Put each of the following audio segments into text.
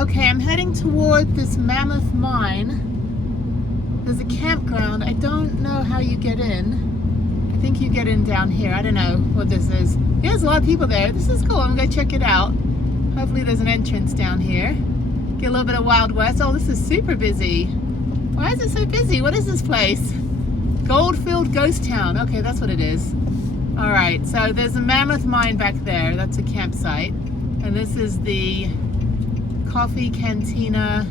Okay, I'm heading toward this mammoth mine. There's a campground. I don't know how you get in. I think you get in down here. I don't know what this is. Yeah, there's a lot of people there. This is cool. I'm gonna check it out. Hopefully there's an entrance down here. Get a little bit of Wild West. Oh, this is super busy. Why is it so busy? What is this place? Goldfield Ghost Town. Okay, that's what it is. All right, so there's a mammoth mine back there. That's a campsite. And this is the coffee cantina.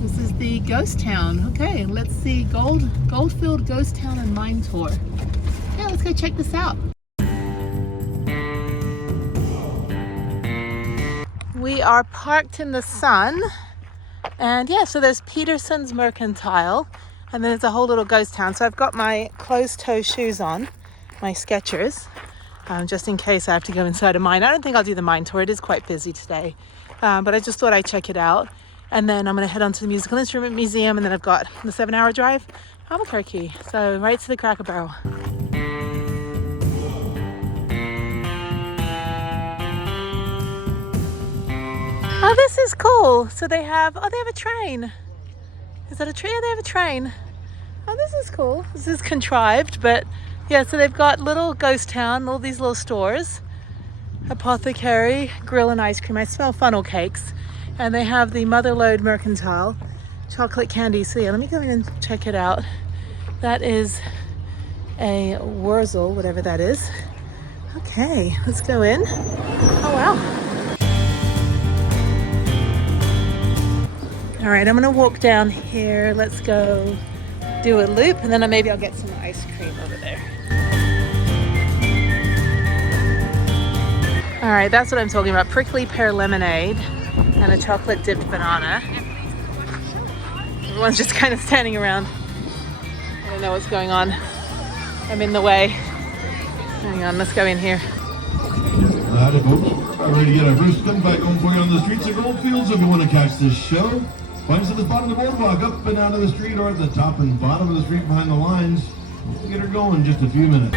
This is the ghost town. Okay, let's see. Goldfield Ghost Town and Mine Tour. Yeah, let's go check this out. We are parked in the sun. And yeah, so there's Peterson's Mercantile. And then there's a whole little ghost town. So I've got my closed-toe shoes on, my Skechers, just in case I have to go inside a mine. I don't think I'll do the mine tour. It is quite busy today. But I just thought I'd check it out. And then I'm going to head on to the Musical Instrument Museum. And then I've got the 7-hour drive, Albuquerque. So right to the Cracker Barrel. Oh, this is cool. So they have a train. Is that a train? Yeah, they have a train. Oh, this is cool. This is contrived, but yeah, so they've got little ghost town, all these little stores. Apothecary, grill and ice cream. I smell funnel cakes. And they have the Motherlode Mercantile, chocolate candy. So yeah, let me go in and check it out. That is a Wurzel, whatever that is. Okay, let's go in. Oh, wow. All right, I'm gonna walk down here. Let's go do a loop, and then maybe I'll get some ice cream over there. All right, that's what I'm talking about. Prickly pear lemonade and a chocolate dipped banana. Everyone's just kind of standing around. I don't know what's going on. I'm in the way. Hang on, let's go in here. Howdy, folks. Ready to get our first come back home for you on the streets of Goldfield. So if you want to catch this show, find us at the bottom of the boardwalk, up and down to the street, or at the top and bottom of the street behind the lines. We'll get her going in just a few minutes.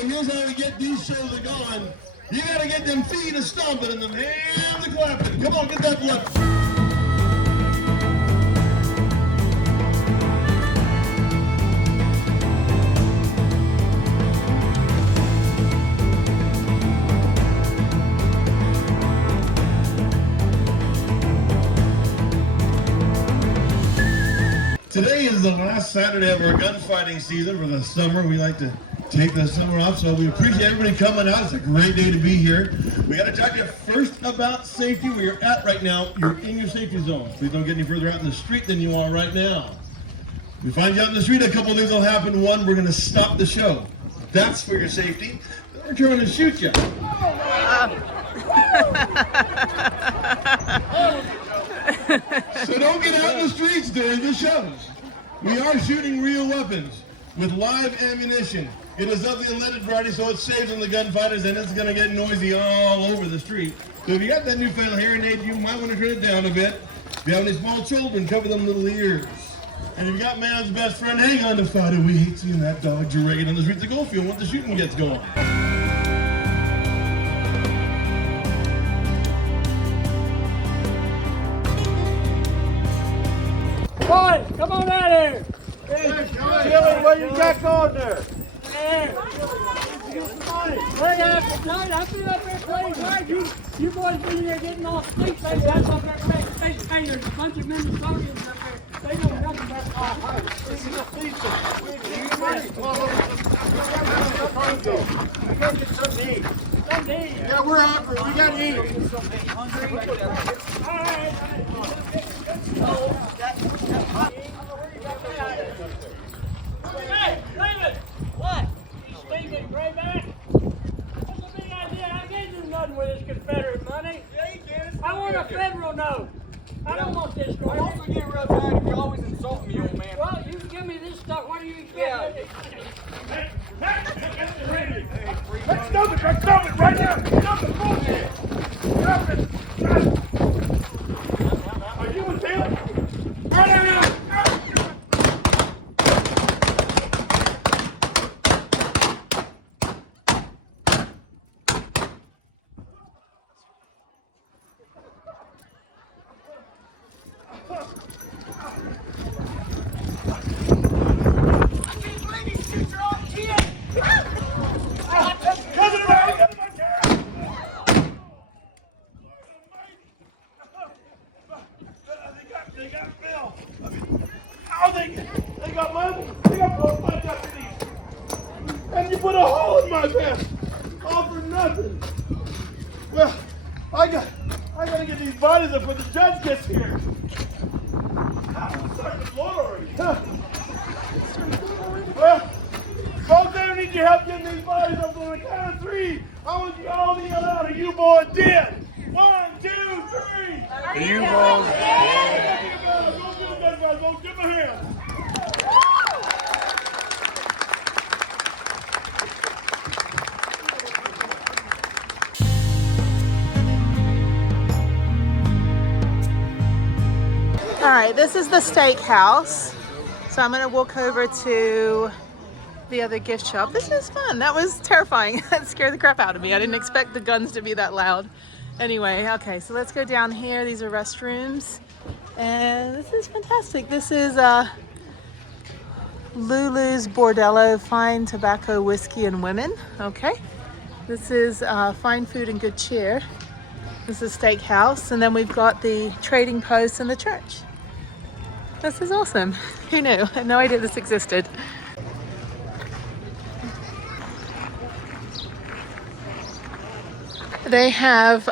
Here's how we get these shows going. You gotta get them feet a stomping and them hands a clapping. Come on, get that blood. Today is the last Saturday of our gunfighting season for the summer. We like to take the summer off, so we appreciate everybody coming out. It's a great day to be here. We got to talk to you first about safety. Where you're at right now, you're in your safety zone. Please don't get any further out in the street than you are right now. If we find you out in the street, a couple of things will happen. One, we're going to stop the show. That's for your safety. Then we're trying to shoot you. So don't get out in the streets during the shows. We are shooting real weapons with live ammunition. It is of the unleaded variety, so it saves on the gunfighters, and it's going to get noisy all over the street. So if you got that newfangled hearing aid, you might want to turn it down a bit. If you have any small children, cover them little ears. And if you got man's best friend, hang on to fighter. We hate seeing that dog dragging on the streets of Goldfield once the shooting gets going. Boys, come on out here! Hey, Chili, what you got going there? Hey, I've been up there playing hard. You boys been here getting off sleep. That's up there face painters, a bunch of Minnesotans up there. They know nothing about all hard. This is a feature. We gotta get something to eat. Something to eat? Yeah, we're hungry. We gotta eat. All right. Hey, David! What? Stephen Grayback? What's the big idea? I can't do nothing with this Confederate money. Yeah, you can. I want a federal note. I don't want this. I also get real tired if you always insult me, old man. Well, you can give me this stuff. What do you expect? Hey, let's dump it right now. Dump it, bullshit. Dump it. they got Bill. I mean, how they got both my deputies. And you put a hole in my vest, all for nothing. Well, I gotta get these bodies up when the judge gets here. Sergeant Lord. Well, folks, I don't need your help getting these bodies up on the count of 3. I want you all to yell out, "Are you boys dead?" 1, 2, 3. Are you boys dead? Go get them, guys. Go give them a hand. All right, this is the steakhouse. So I'm gonna walk over to the other gift shop. This is fun. That was terrifying. That scared the crap out of me. I didn't expect the guns to be that loud. Anyway, okay, so let's go down here. These are restrooms. And this is fantastic. This is Lulu's Bordello Fine Tobacco, Whiskey, and Women. Okay. This is Fine Food and Good Cheer. This is Steakhouse. And then we've got the Trading Post and the church. This is awesome. Who knew? I had no idea this existed. They have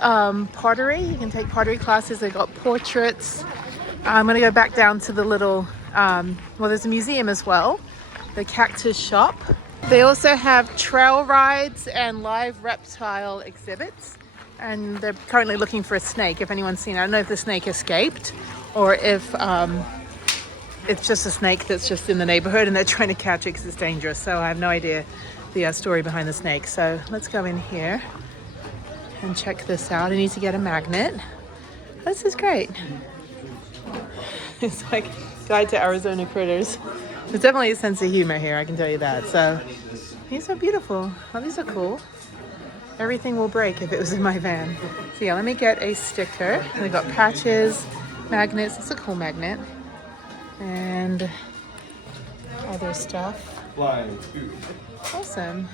pottery. You can take pottery classes. They've got portraits. I'm gonna go back down to the little, well, there's a museum as well, the cactus shop. They also have trail rides and live reptile exhibits. And they're currently looking for a snake, if anyone's seen it. I don't know if the snake escaped or if it's just a snake that's just in the neighborhood and they're trying to catch it because it's dangerous. So I have no idea the story behind the snake. So let's go in here and check this out. I need to get a magnet. This is great. It's like Guide to Arizona Critters. There's definitely a sense of humor here, I can tell you that. So these are beautiful. Oh, these are cool. Everything will break if it was in my van. So yeah, let me get a sticker. We got patches, magnets. It's a cool magnet. And other stuff. Awesome.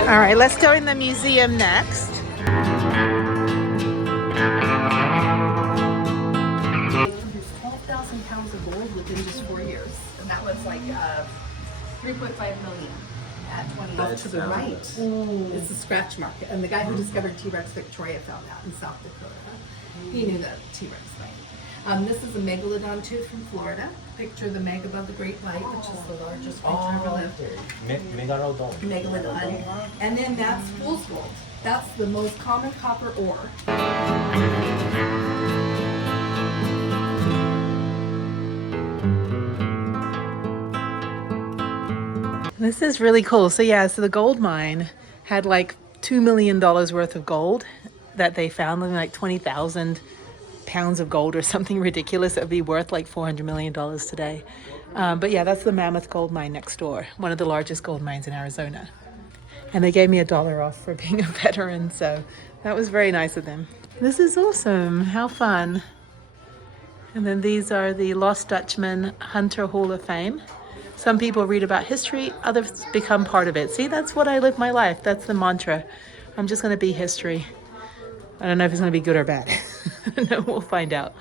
All right, let's go in the museum next. There's 12,000 pounds of gold within just 4 years, and that was like 3.5 million at 20. Off to the right is the scratch mark, and the guy who discovered T-Rex Victoria found that in South Dakota. He knew that T-Rex thing. This is a megalodon tooth from Florida. Picture the meg above the Great White, which is the largest creature ever lived. Megalodon. Megalodon. And then that's fool's gold. That's the most common copper ore. This is really cool. So yeah, so the gold mine had like $2 million worth of gold that they found, like 20,000 pounds of gold or something ridiculous that would be worth like $400 million today. But yeah, that's the Mammoth gold mine next door, one of the largest gold mines in Arizona. And they gave me $1 off for being a veteran, so that was very nice of them. This is awesome. How fun. And then these are the Lost Dutchman Hunter Hall of Fame. Some people read about history, others become part of it. See, that's what I live my life. That's the mantra. I'm just going to be history. I don't know if it's going to be good or bad. No, we'll find out.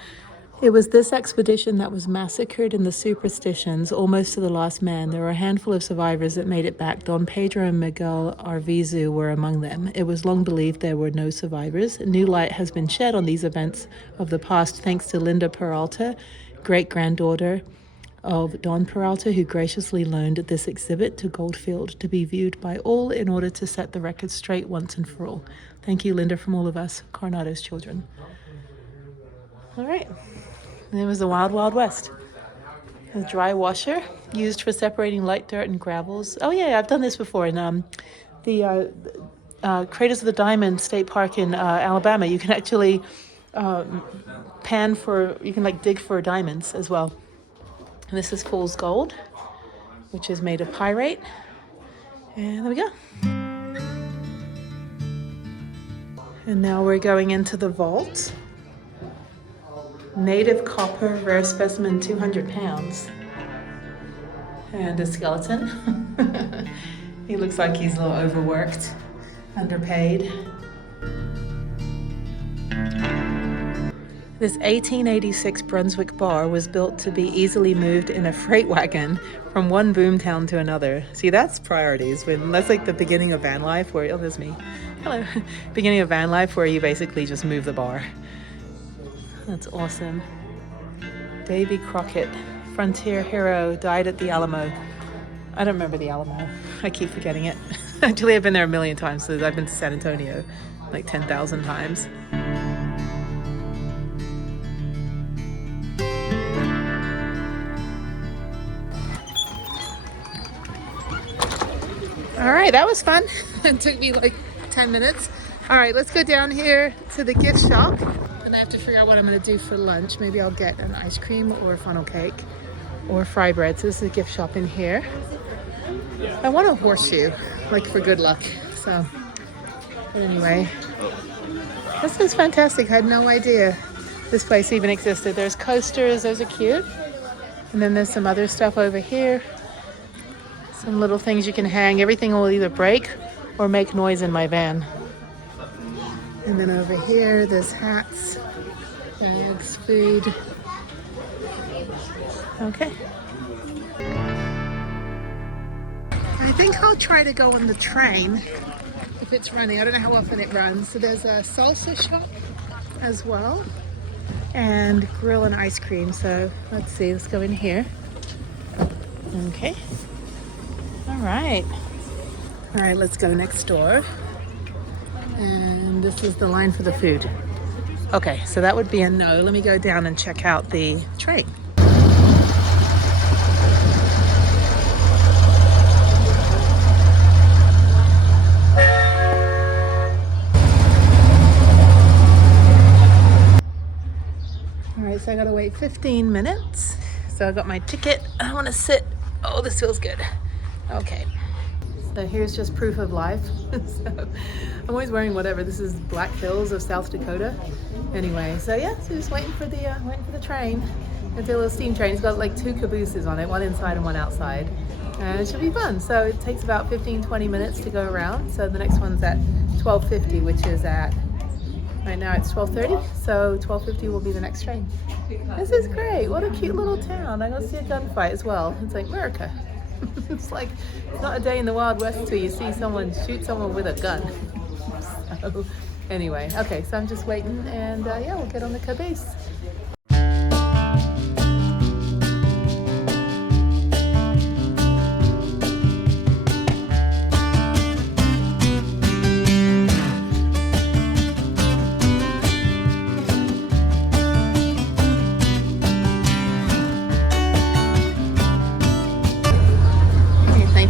It was this expedition that was massacred in the superstitions almost to the last man. There were a handful of survivors that made it back. Don Pedro and Miguel Arvizu were among them. It was long believed there were no survivors. New light has been shed on these events of the past thanks to Linda Peralta, great-granddaughter of Don Peralta, who graciously loaned this exhibit to Goldfield to be viewed by all in order to set the record straight once and for all. Thank you, Linda, from all of us, Coronado's children. All right. And it was the Wild Wild West. A dry washer used for separating light dirt and gravels. Oh yeah, I've done this before in the Craters of the Diamond State Park in Alabama. You can actually you can like dig for diamonds as well. And this is fool's gold, which is made of pyrite. And there we go. And now we're going into the vault. Native copper, rare specimen, 200 pounds. And a skeleton. He looks like he's a little overworked. underpaid. This 1886 Brunswick bar was built to be easily moved in a freight wagon from one boomtown to another. See, that's priorities. That's like the beginning of Vanlife, where, oh, there's me. Hello. Beginning of Vanlife, where you basically just move the bar. That's awesome. Davy Crockett, frontier hero, died at the Alamo. I don't remember the Alamo. I keep forgetting it. Actually, I've been there a million times, so I've been to San Antonio like 10,000 times. All right, that was fun. It took me like 10 minutes. All right, let's go down here to the gift shop. And I have to figure out what I'm gonna do for lunch. Maybe I'll get an ice cream or a funnel cake or fry bread. So this is a gift shop in here. I want a horseshoe, like for good luck. So, but anyway, this is fantastic. I had no idea this place even existed. There's coasters, those are cute. And then there's some other stuff over here. Some little things you can hang. Everything will either break or make noise in my van. And then over here, there's hats, bags, food. Okay. I think I'll try to go on the train if it's running. I don't know how often it runs. So there's a salsa shop as well and grill and ice cream. So let's see, let's go in here. Okay. All right, let's go next door. And this is the line for the food. Okay, so that would be a no. Let me go down and check out the train. All right, so I gotta wait 15 minutes. So I got my ticket. I wanna sit. Oh, this feels good. Okay, so here's just proof of life. So I'm always wearing whatever. This is Black Hills of South Dakota. Anyway, so yeah, so just waiting for the train. It's a little steam train. It's got like 2 cabooses on it, one inside and one outside. And it should be fun. So it takes about 15-20 minutes to go around. So the next one's at 12:50, which is at, right now it's 12:30. So 12:50 will be the next train. This is great. What a cute little town. I got to see a gunfight as well. It's like America. It's like, it's not a day in the Wild West till you see someone shoot someone with a gun. So anyway, okay, so I'm just waiting and yeah, we'll get on the caboose.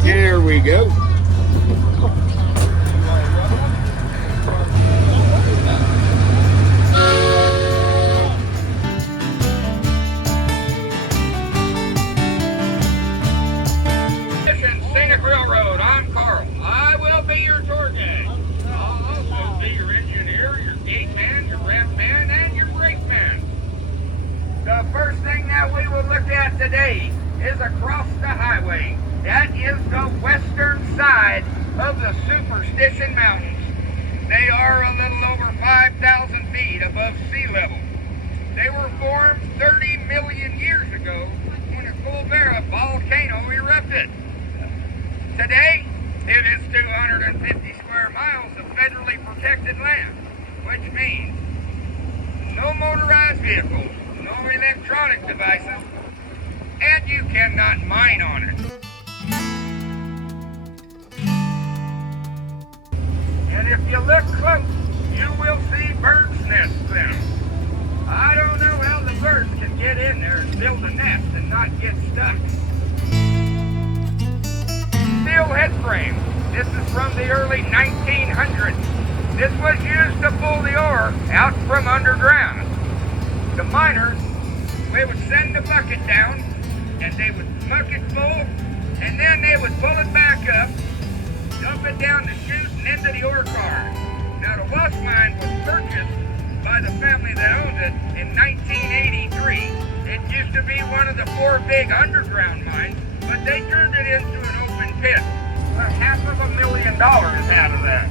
Here we go. Scenic Railroad, I'm Carl. I will be your tour guide. I'll also be your engineer, your gate man, your ramp man, and your brake man. The first thing that we will look at today is across the highway. That is the western side of the Superstition Mountains. They are a little over 5,000 feet above sea level. They were formed 30 million years ago when a caldera volcano erupted. Today, it is 250 square miles of federally protected land, which means no motorized vehicles, no electronic devices, and you cannot mine on it. And if you look close, you will see birds' nests there. I don't know how the birds can get in there and build a nest and not get stuck. Steel head frame. This is from the early 1900s. This was used to pull the ore out from underground. The miners, they would send the bucket down and they would muck it full and then they would pull it back up, dump it down the chute and into the ore car. Now the West mine was purchased by the family that owned it in 1983. It used to be one of the 4 big underground mines, but they turned it into an open pit. $500,000 out of that.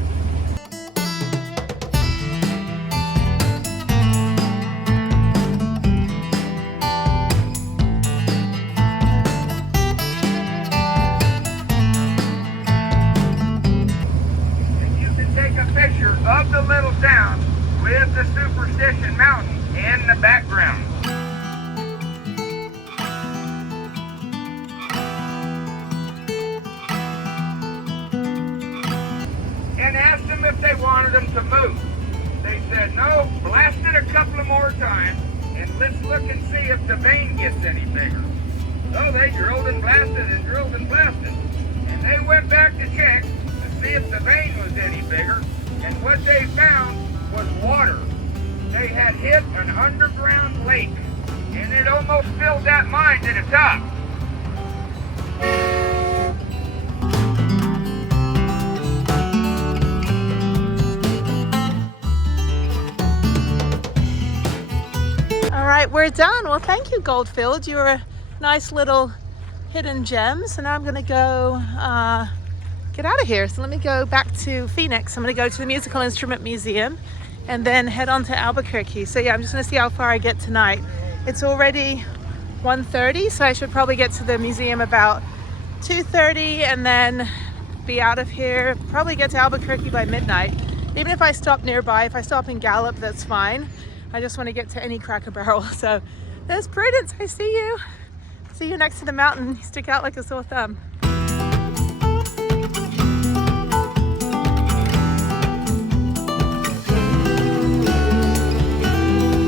with the Superstition Mountain in the background. And asked them if they wanted them to move. They said no, blast it a couple of more times, and let's look and see if the vein gets any bigger. So they drilled and blasted and drilled and blasted. And they went back to check to see if the vein was any bigger, and what they found was water. They had hit an underground lake, and it almost filled that mine to the top. All right, we're done. Well, thank you, Goldfield. You were a nice little hidden gem. So now I'm gonna go get out of here. So let me go back to Phoenix. I'm gonna go to the Musical Instrument Museum and then head on to Albuquerque. So yeah, I'm just gonna see how far I get tonight. It's already 1:30, so I should probably get to the museum about 2:30 and then be out of here. Probably get to Albuquerque by midnight. Even if I stop nearby, if I stop in Gallup, that's fine. I just want to get to any Cracker Barrel. So there's Prudence, I see you. See you next to the mountain. You stick out like a sore thumb.